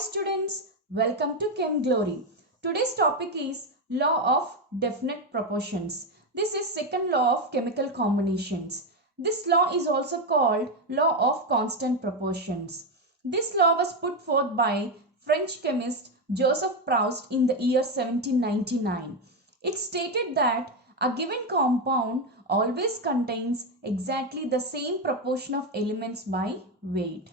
students, welcome to Chem Glory. Today's topic is Law of Definite Proportions. This is second law of chemical combinations. This law is also called Law of Constant Proportions. This law was put forth by French chemist Joseph Proust in the year 1799. It stated that a given compound always contains exactly the same proportion of elements by weight.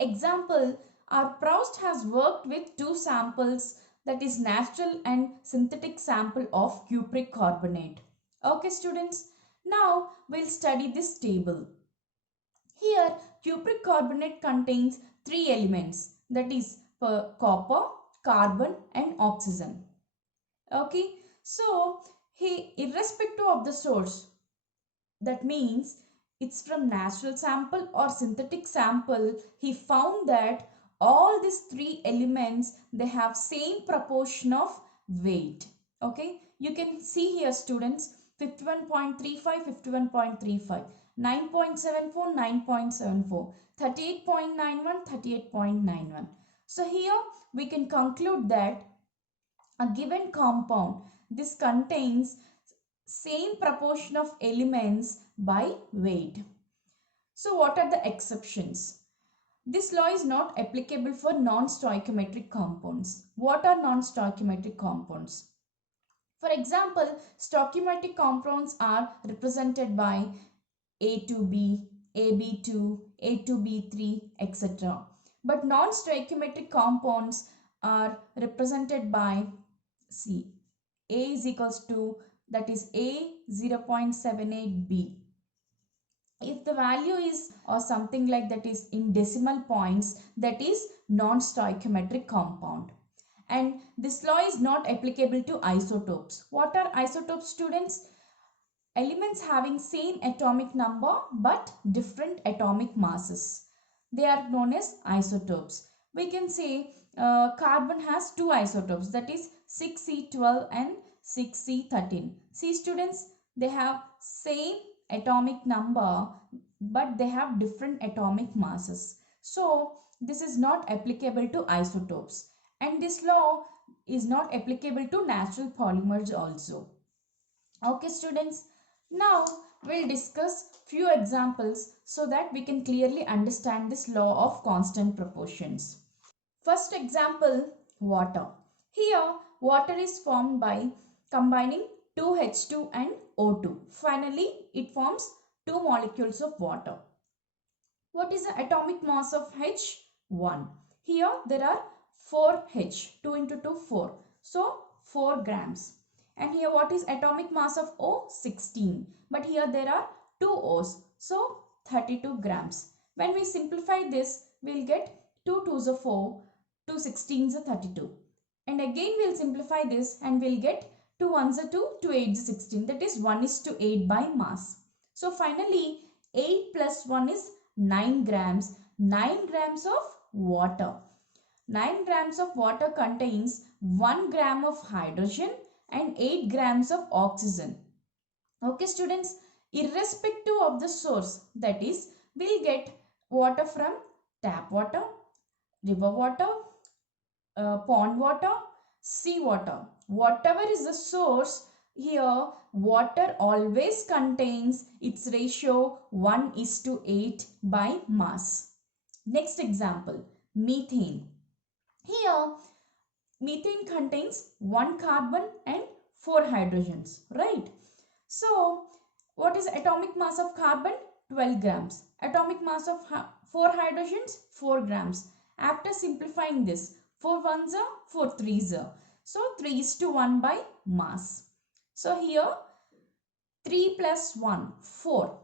Example, our Proust has worked with two samples, that is natural and synthetic sample of cupric carbonate. Okay students, now we'll study this table. Here cupric carbonate contains three elements, that is copper, carbon and oxygen. Okay, so irrespective of the source, that means it's from natural sample or synthetic sample, he found that all these three elements, they have same proportion of weight. Okay, you can see here students, 51.35, 51.35, 9.74, 9.74, 38.91, 38.91. So here we can conclude that a given compound, this contains same proportion of elements by weight. So what are the exceptions? This law is not applicable for non-stoichiometric compounds. What are non-stoichiometric compounds? For example, stoichiometric compounds are represented by A2B, AB2, A2B3, etc. But non-stoichiometric compounds are represented by C. A is equals to, that is A 0.78B. If the value is or something like that is in decimal points, that is non-stoichiometric compound. And this law is not applicable to isotopes. What are isotopes, students? Elements having same atomic number but different atomic masses. They are known as isotopes. We can say carbon has two isotopes, that is 6C12 and 6C13. See students, they have same atomic number but they have different atomic masses. So this is not applicable to isotopes, and this law is not applicable to natural polymers also. Okay students, now we'll discuss few examples so that we can clearly understand this law of constant proportions. First example, water. Here water is formed by combining 2H2 and O2. Finally it forms two molecules of water. What is the atomic mass of H? 1. Here there are 4 H. 2 into 2, 4. So 4 grams. And here what is atomic mass of O? 16. But here there are 2 O's. So 32 grams. When we simplify this, we'll get 2 2s are 4, 2 16s are 32. And again we'll simplify this and we'll get 2 1s are 2, 2 8s are 16. That is 1:8 by mass. So finally 8 plus 1 is 9 grams. 9 grams of water. 9 grams of water contains 1 gram of hydrogen and 8 grams of oxygen. Okay students, irrespective of the source, that is we'll get water from tap water, river water, pond water, sea water. Whatever is the source, here water always contains its ratio 1:8 by mass. Next example, methane. Here methane contains 1 carbon and 4 hydrogens, right? So what is atomic mass of carbon? 12 grams. Atomic mass of 4 hydrogens? 4 grams. After simplifying this, 4 1s are 4 3s are. So 3:1 by mass. So here 3 plus 1, 4.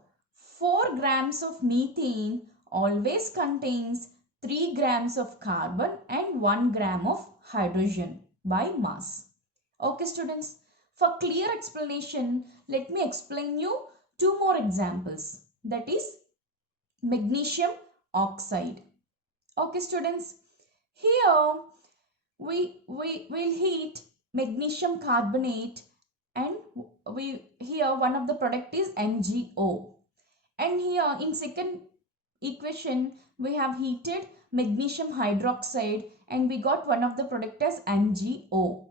4 grams of methane always contains 3 grams of carbon and 1 gram of hydrogen by mass. Okay students, for clear explanation, let me explain you two more examples. That is magnesium oxide. Okay students, here we will heat magnesium carbonate, and here one of the product is MgO, and here in second equation we have heated magnesium hydroxide and we got one of the product as MgO.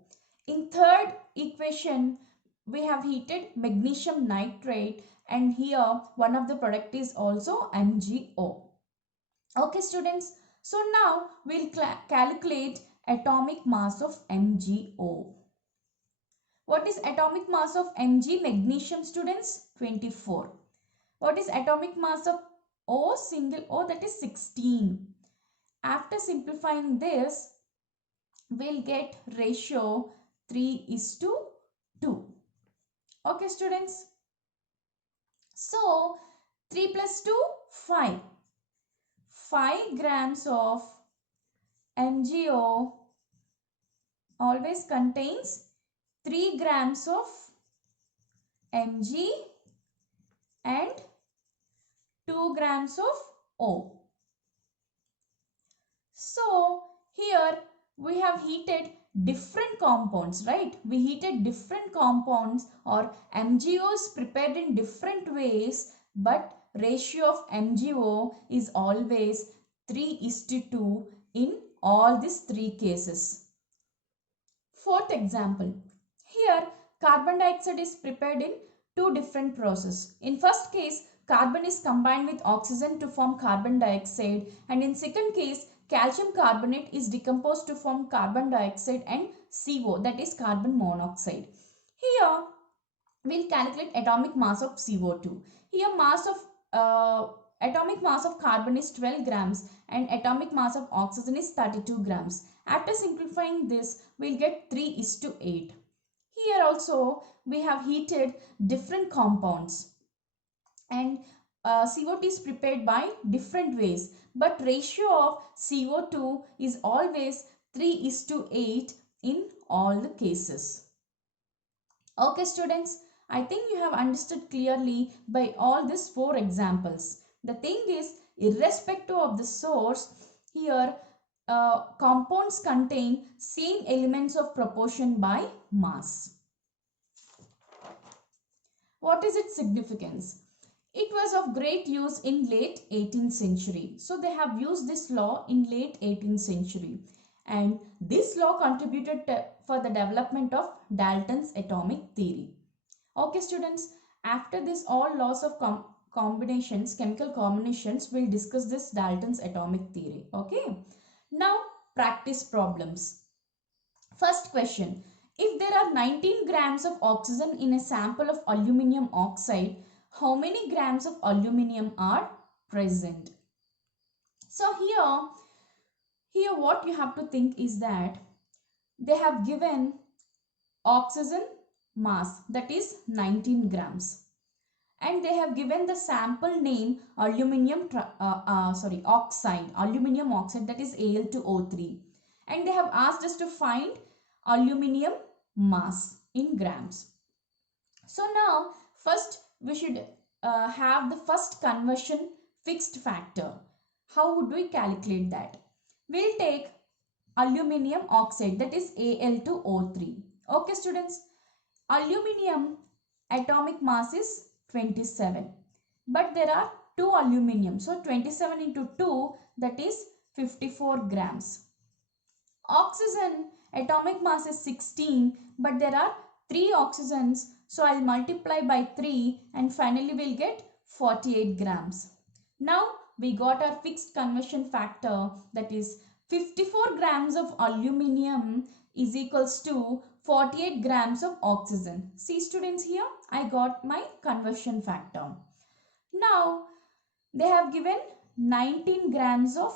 In third equation we have heated magnesium nitrate and here one of the product is also MgO. Okay students, so now we'll calculate atomic mass of MgO. What is atomic mass of Mg magnesium students? 24. What is atomic mass of O single O? That is 16. After simplifying this, we'll get ratio 3:2. Okay students. So 3 plus 2, 5. 5 grams of MgO always contains 3 grams of Mg and 2 grams of O. So here we have heated different compounds, right? We heated different compounds or MgO is prepared in different ways, but ratio of MgO is always 3:2 in all these three cases. Fourth example. Here carbon dioxide is prepared in two different processes. In first case, carbon is combined with oxygen to form carbon dioxide, and in second case calcium carbonate is decomposed to form carbon dioxide and CO, that is carbon monoxide. Here we'll calculate atomic mass of CO2. Here atomic mass of carbon is 12 grams and atomic mass of oxygen is 32 grams. After simplifying this, we'll get 3:8. Here also we have heated different compounds and CO2 is prepared by different ways, but ratio of CO2 is always 3:8 in all the cases. Okay students, I think you have understood clearly by all these four examples. The thing is, irrespective of the source, here compounds contain same elements of proportion by mass. What is its significance? It was of great use in late 18th century. So they have used this law in late 18th century. And this law contributed for the development of Dalton's atomic theory. Okay students, after this all laws of combinations, chemical combinations, we'll discuss this Dalton's atomic theory. Okay. Now practice problems. First question. If there are 19 grams of oxygen in a sample of aluminium oxide, how many grams of aluminium are present? So here what you have to think is that they have given oxygen mass, that is 19 grams, and they have given the sample name aluminium oxide, that is Al2O3, and they have asked us to find aluminium mass in grams. So now first we should have the first conversion fixed factor. How would we calculate that? We'll take aluminium oxide, that is Al2O3. Okay students, aluminium atomic mass is 27, but there are 2 aluminium, so 27 into 2, that is 54 grams. Oxygen atomic mass is 16, but there are 3 oxygens, so I'll multiply by 3 and finally we'll get 48 grams. Now we got our fixed conversion factor, that is 54 grams of aluminium is equals to 48 grams of oxygen. See students, here I got my conversion factor. Now they have given 19 grams of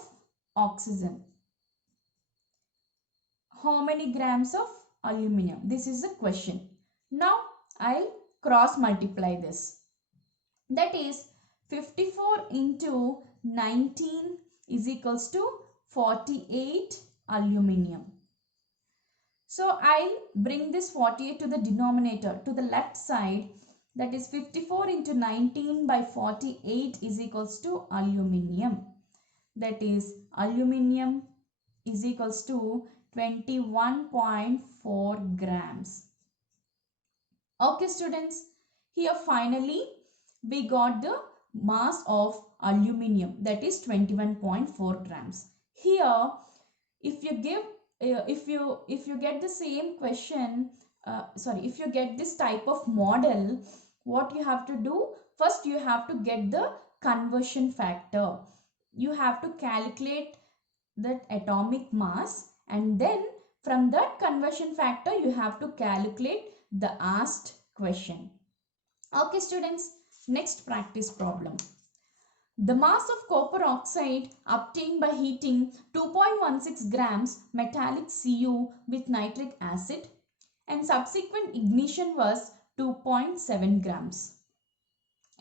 oxygen. How many grams of aluminium? This is the question. Now I'll cross multiply this. That is 54 into 19 is equals to 48 aluminium. So I'll bring this 48 to the denominator, to the left side. That is 54 into 19 by 48 is equals to aluminium. That is aluminium is equals to 21.4 grams. Okay students, here finally we got the mass of aluminium, that is 21.4 grams. Here, if you give if you get the same question, if you get this type of model, what you have to do, first you have to get the conversion factor. You have to calculate that atomic mass, and then from that conversion factor you have to calculate the asked question. Okay students, next practice problem. The mass of copper oxide obtained by heating 2.16 grams metallic Cu with nitric acid and subsequent ignition was 2.7 grams.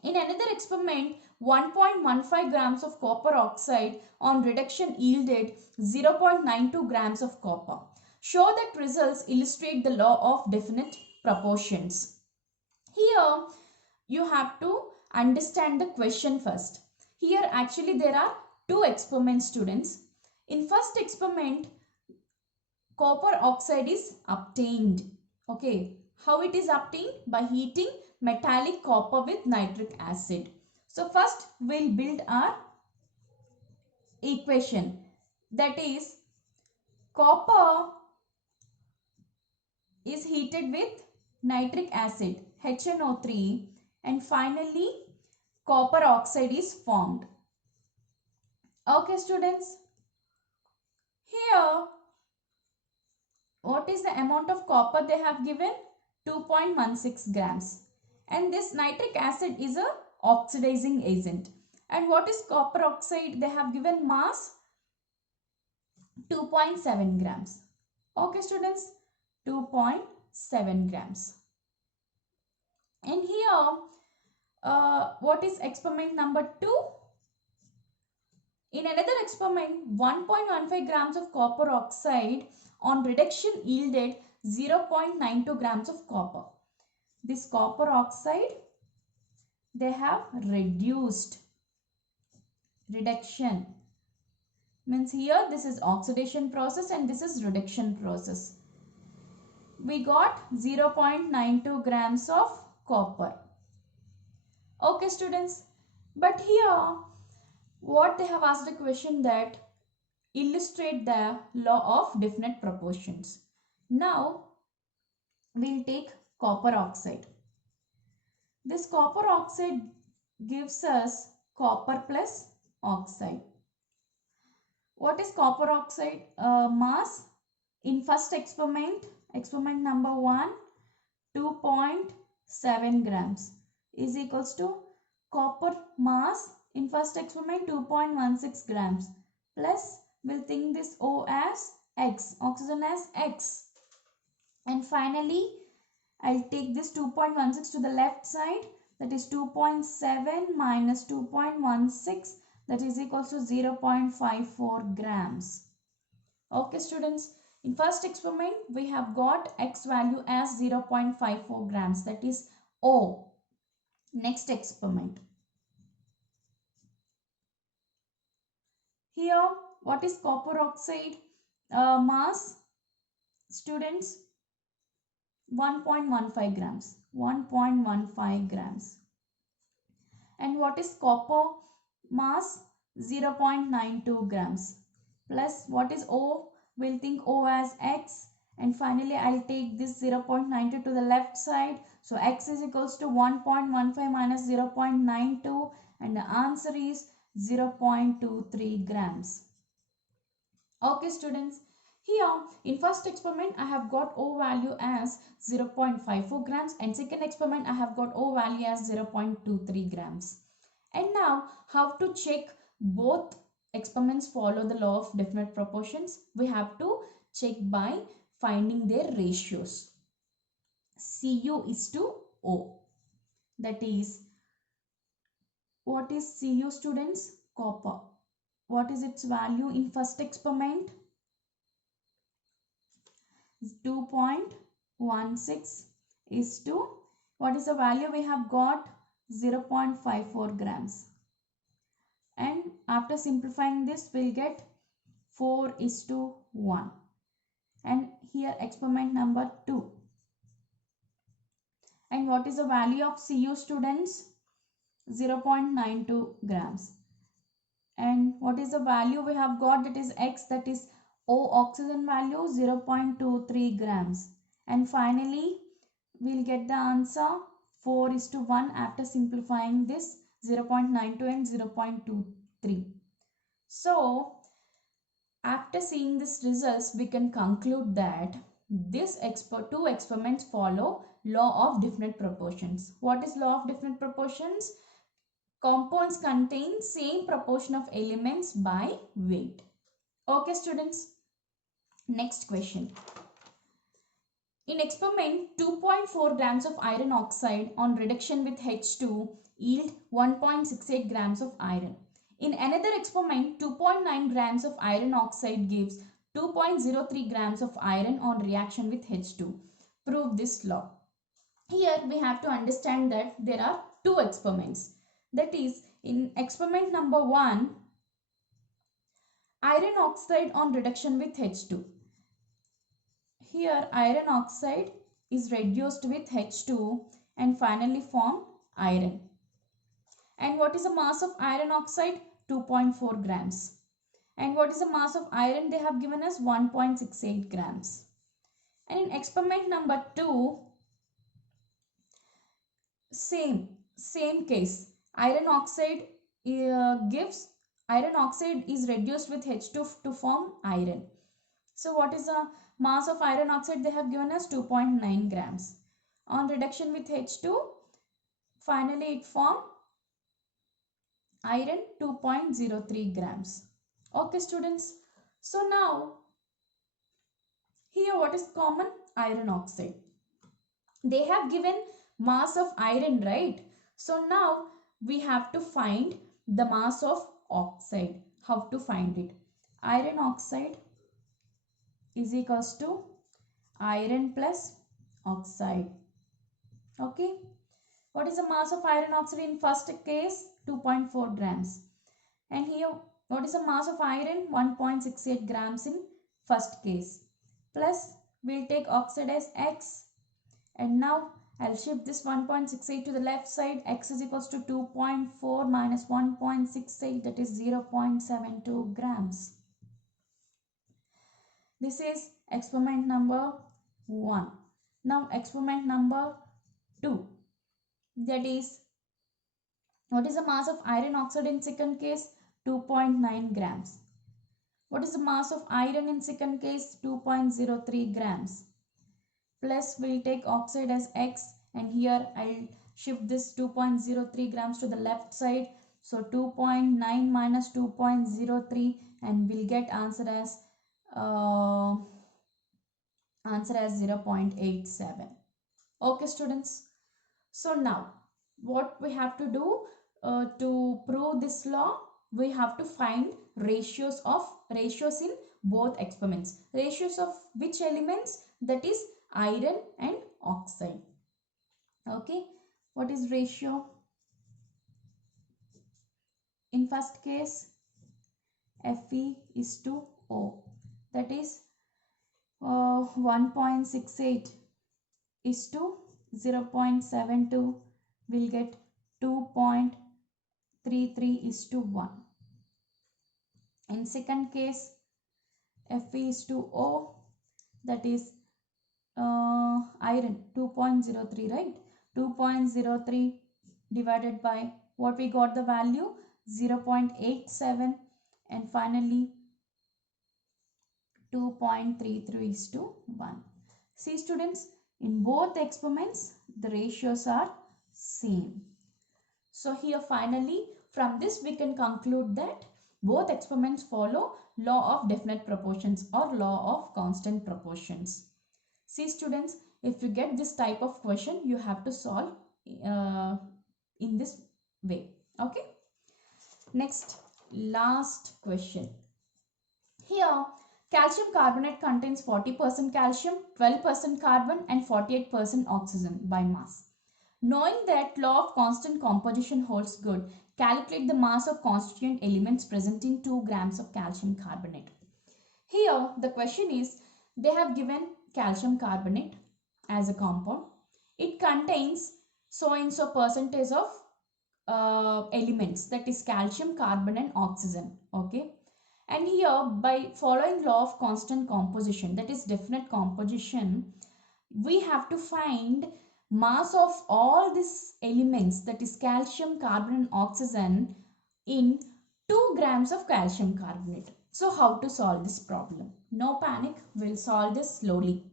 In another experiment, 1.15 grams of copper oxide on reduction yielded 0.92 grams of copper. Show that results illustrate the law of definite proportions. Here, you have to understand the question first. Here actually there are two experiments, students. In first experiment, copper oxide is obtained. Okay, how it is obtained? By heating metallic copper with nitric acid. So first we'll build our equation, that is copper is heated with nitric acid HNO3 and finally copper oxide is formed. Okay students, here what is the amount of copper they have given? 2.16 grams. And this nitric acid is a oxidizing agent. And what is copper oxide? They have given mass 2.7 grams. Okay students, 2.7 grams. And here, what is experiment number 2? In another experiment, 1.15 grams of copper oxide on reduction yielded 0.92 grams of copper. This copper oxide, they have reduced. Reduction means here this is oxidation process and this is reduction process. We got 0.92 grams of copper. Okay students, but here what they have asked a question that illustrate the law of definite proportions. Now we'll take copper oxide. This copper oxide gives us copper plus oxide. What is copper oxide mass? In first experiment number 1, 2.7 grams is equals to copper mass in first experiment 2.16 grams plus, we'll think this O as X, oxygen as X, and finally I'll take this 2.16 to the left side, that is 2.7 minus 2.16, that is equals to 0.54 grams. Okay students, in first experiment we have got X value as 0.54 grams, that is O. Next experiment. Here what is copper oxide mass? Students, 1.15 grams. 1.15 grams. And what is copper mass? 0.92 grams. Plus what is O? We'll think O as X. And finally I'll take this 0.92 to the left side. So X is equals to 1.15 minus 0.92 and the answer is 0.23 grams. Okay students, here in first experiment I have got O value as 0.54 grams and second experiment I have got O value as 0.23 grams. And now how to check both experiments follow the law of definite proportions? We have to check by finding their ratios. Cu is to O. That is, what is Cu students? Copper. What is its value in first experiment? 2.16 is to, what is the value we have got? 0.54 grams. And after simplifying this, we'll get 4:1. And here experiment number 2. And what is the value of Cu students? 0.92 grams. And what is the value we have got? That is X, that is O oxygen value 0.23 grams. And finally, we'll get the answer 4 is to 1 after simplifying this 0.92 and 0.23. So, after seeing these results, we can conclude that two experiments follow law of definite proportions. What is law of definite proportions? Compounds contain same proportion of elements by weight. Okay, students. Next question. In experiment, 2.4 grams of iron oxide on reduction with H2 yield 1.68 grams of iron. In another experiment, 2.9 grams of iron oxide gives 2.03 grams of iron on reaction with H2. Prove this law. Here we have to understand that there are two experiments. That is, in experiment number 1, iron oxide on reduction with H2. Here iron oxide is reduced with H2 and finally form iron. And what is the mass of iron oxide? 2.4 grams. And what is the mass of iron? They have given us 1.68 grams. And in experiment number 2, same case. Iron oxide is reduced with H2 to form iron. So what is the mass of iron oxide? They have given us 2.9 grams. On reduction with H2, finally it formed iron 2.03 grams. Okay, students. So now, here what is common? Iron oxide. They have given mass of iron, right? So now we have to find the mass of oxide. How to find it? Iron oxide is equals to iron plus oxide. Okay. What is the mass of iron oxide in first case? 2.4 grams. And here, what is the mass of iron? 1.68 grams in first case. Plus, we'll take oxide as X. And now, I'll shift this 1.68 to the left side. X is equals to 2.4 minus 1.68, that is 0.72 grams. This is experiment number 1. Now, experiment number 2. That is, what is the mass of iron oxide in second case? 2.9 grams. What is the mass of iron in second case? 2.03 grams. Plus we'll take oxide as X, and here I'll shift this 2.03 grams to the left side. So 2.9 minus 2.03, and we'll get answer as 0.87. Okay, students. So now what we have to do to prove this law? We have to find ratios in both experiments. Ratios of which elements? That is iron and oxide. Okay, what is ratio? In first case, Fe is to O, that is 1.68 is to 0.72, will get 2.33 is to 1. In second case, Fe is to O, that is iron 2.03, right? 2.03 divided by what we got the value? 0.87, and finally 2.33 is to 1. See, students, in both experiments the ratios are same. So here finally from this we can conclude that both experiments follow law of definite proportions or law of constant proportions. See, students, if you get this type of question, you have to solve in this way. Okay. Next, last question. Here, calcium carbonate contains 40% calcium, 12% carbon and 48% oxygen by mass. Knowing that law of constant composition holds good, calculate the mass of constituent elements present in 2 grams of calcium carbonate. Here, the question is, they have given calcium carbonate as a compound. It contains so and so percentage of elements, that is calcium, carbon and oxygen. Okay, and here by following law of constant composition, that is definite composition, we have to find mass of all these elements, that is calcium, carbon and oxygen, in 2 grams of calcium carbonate. So how to solve this problem? No panic, we'll solve this slowly.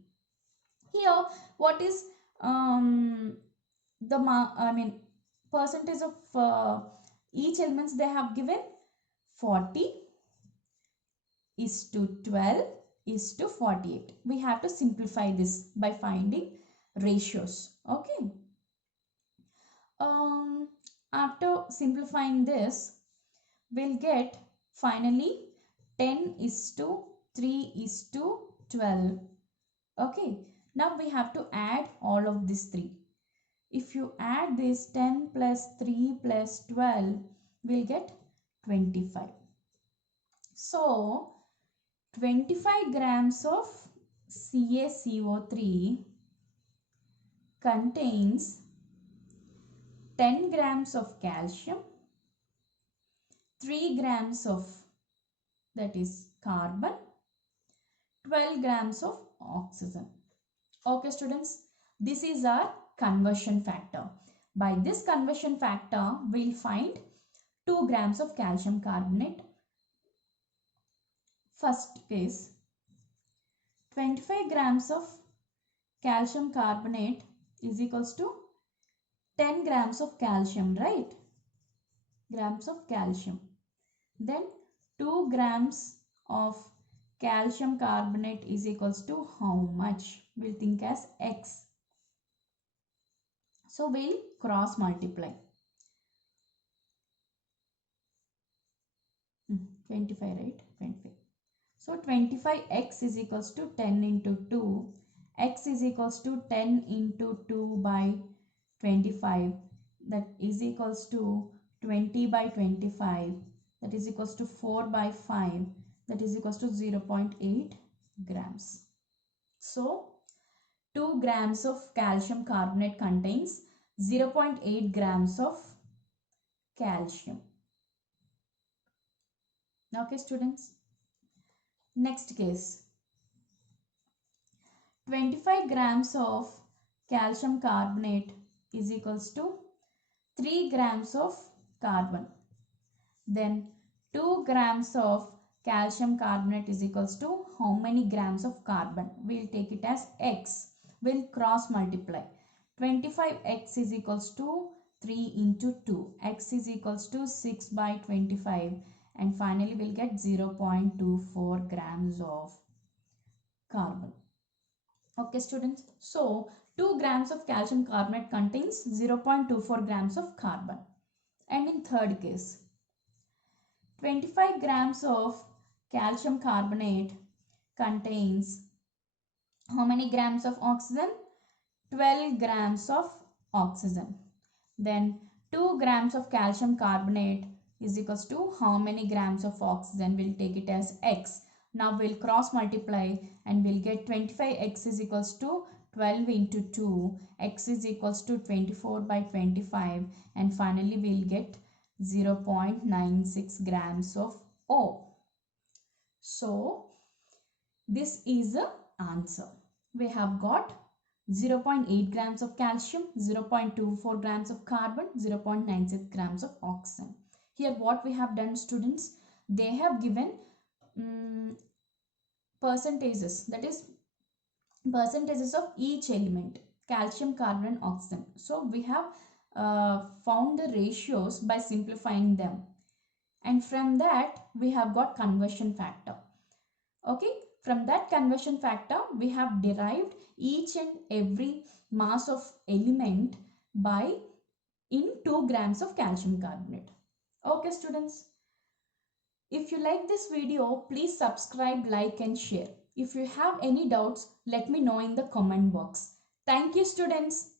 Here what is the percentage of each elements they have given? 40:12:48. We have to simplify this by finding ratios. Okay. After simplifying this, we'll get finally 10:3:12. Okay. Now we have to add all of these three. If you add this 10 plus 3 plus 12, we'll get 25. So 25 grams of CaCO3 contains 10 grams of calcium, 3 grams of, that is carbon, 12 grams of oxygen. Okay students, this is our conversion factor. By this conversion factor, we'll find 2 grams of calcium carbonate. First case, 25 grams of calcium carbonate is equals to 10 grams of calcium, right? Grams of calcium. Then 2 grams of calcium carbonate is equals to how much? We'll think as X. So we'll cross multiply. 25, right? 25. So 25x is equals to 10 into 2. X is equals to 10 into 2 by 25. That is equals to 20 by 25. That is equals to 4 by 5. That is equals to 0.8 grams. So 2 grams of calcium carbonate contains 0.8 grams of calcium. Okay students. Next case. 25 grams of calcium carbonate is equals to 3 grams of carbon. Then 2 grams of calcium carbonate is equals to how many grams of carbon? We'll take it as X. We'll cross multiply. 25x is equals to 3 into 2. X is equals to 6 by 25. And finally we'll get 0.24 grams of carbon. Okay students. So 2 grams of calcium carbonate contains 0.24 grams of carbon. And in third case, 25 grams of calcium carbonate contains how many grams of oxygen? 12 grams of oxygen. Then 2 grams of calcium carbonate is equals to how many grams of oxygen? We'll take it as X. Now we'll cross multiply and we'll get 25x is equals to 12 into 2. X is equals to 24 by 25. And finally we'll get 0.96 grams of O. So this is the answer. We have got 0.8 grams of calcium, 0.24 grams of carbon, 0.96 grams of oxygen. Here what we have done students, they have given percentages, that is percentages of each element, calcium, carbon and oxygen. So we have found the ratios by simplifying them, and from that we have got conversion factor. Okay, from that conversion factor we have derived each and every mass of element by in 2 grams of calcium carbonate. Okay students, if you like this video, please subscribe, like and share. If you have any doubts, let me know in the comment box. Thank you students.